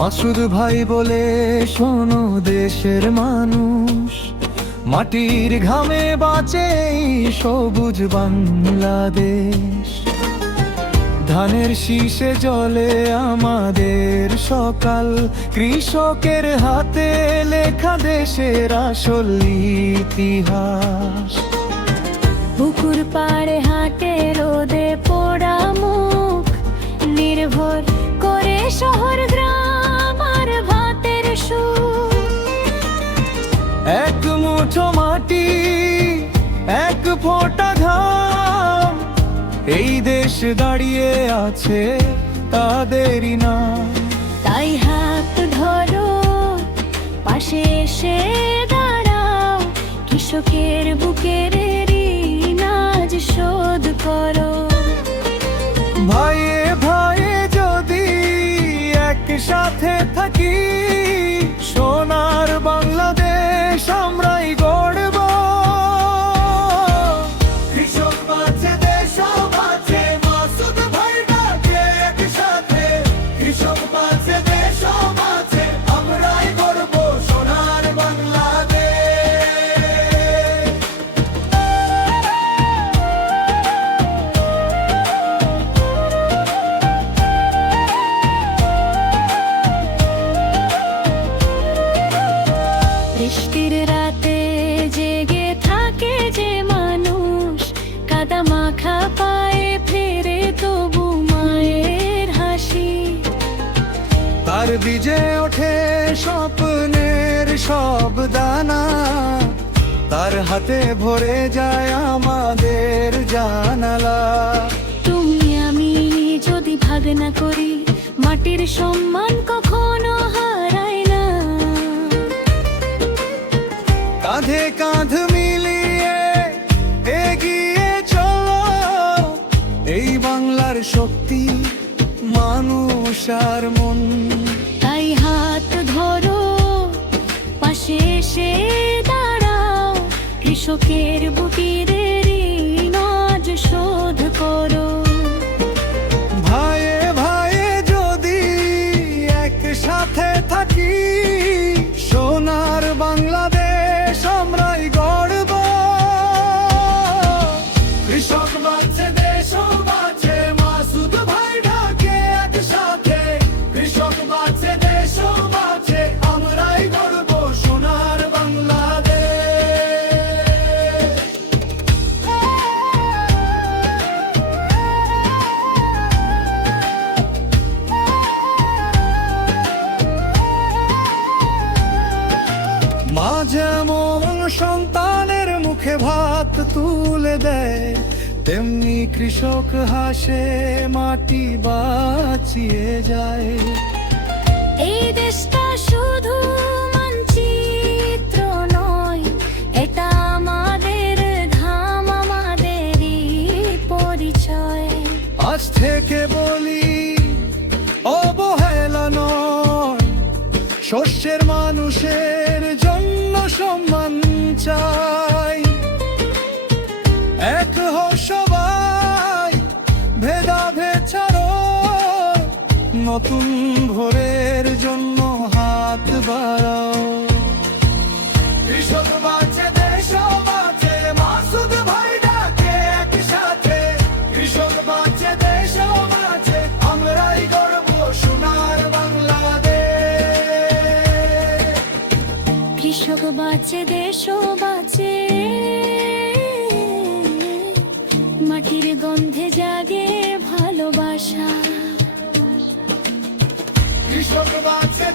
মাসুদ ভাই বলে শোনো দেশের মানুষ, মাটির ঘামে বাঁচে এই সবুজ বাংলাদেশ। ধানের শীষে জ্বলে আমাদের সকাল, কৃষকের হাতে লেখা দেশের আসল ইতিহাস। পুকুর পাড়ে হাটে রোদে পোড়া মুখ, নির্ভর করে শহর গ্রাম আর ভাতের সুখ। এক মুঠো মাটি, এক ফোঁটা ঘাম, এই দেশ দাঁড়িয়ে আছে তাদেরই নাম। তাই হাত ধরো, পাশে এসে দাঁড়াও, কৃষকের বুকের ঋণ আজ শোধ করো। ভাইয়ে ভাইয়ে যদি একসাথে থাকি, সোনার বাংলাদেশ আমরাই গড়ব। কৃষক বাঁচে দেশ বাঁচে, মাসুদ ভাই ডাকে একসাথে। কৃষক বাঁচে দেশ বাঁচে, আমরাই গড়ব সোনার বাংলাদেশ। বৃষ্টির রাতে জেগে থাকে যে মানুষ, কাদা মাখা পায়ে ফেরে তবু মায়ের হাসি। তার বীজে ওঠে স্বপ্নের সব দানা, তার হাতে ভরে যায় আমাদের জানালা। তুমি আমি যদি ভাগ না করি, মাটির সম্মান কখনো হারায় না। কাঁধে কাঁধ মিলিয়ে এগিয়ে চলো, এই বাংলার শক্তি মানুষ আর মন। তাই হাত ধরো, পাশে এসে দাঁড়াও, কৃষকের বুকের ঋণ আজ শোধ করো। ভাইয়ে ভাইয়ে যদি একসাথে থাকি, সোনার বাংলাদেশ আমরাই গড়ব। কৃষক বাঁচে দেশ বাঁচে, মাসুদ ভাই ডাকে একসাথে। কৃষক বাঁচে দেশ বাঁচে, আমরাই গড়ব সোনার বাংলাদেশ। মা যেমন সন্তানের মুখে ভাত তুলে দেয়, তেমনি কৃষক হাসে মাটি বাঁচিয়ে যায়। এই দেশটা শুধু মানচিত্র নয়, এটা আমাদের ঘাম, আমাদেরই পরিচয়। আজ থেকে বলি অবহেলা নয়, শস্যের মানুষের জন্য সম্মান চাই। এক হও সবাই, ভেদাভেদ ছাড়ো, নতুন ভোরের জন্য হাত বাড়াও। কৃষক বাঁচে দেশ বাঁচে, মাসুদ ভাই ডাকে একসাথে। কৃষক বাঁচে দেশ বাঁচে, আমরাই গড়ব সোনার বাংলাদেশ। কৃষক বাঁচে দেশ বাঁচে, মাটির গন্ধে জাগে ভালোবাসা। কৃষক বাঁচে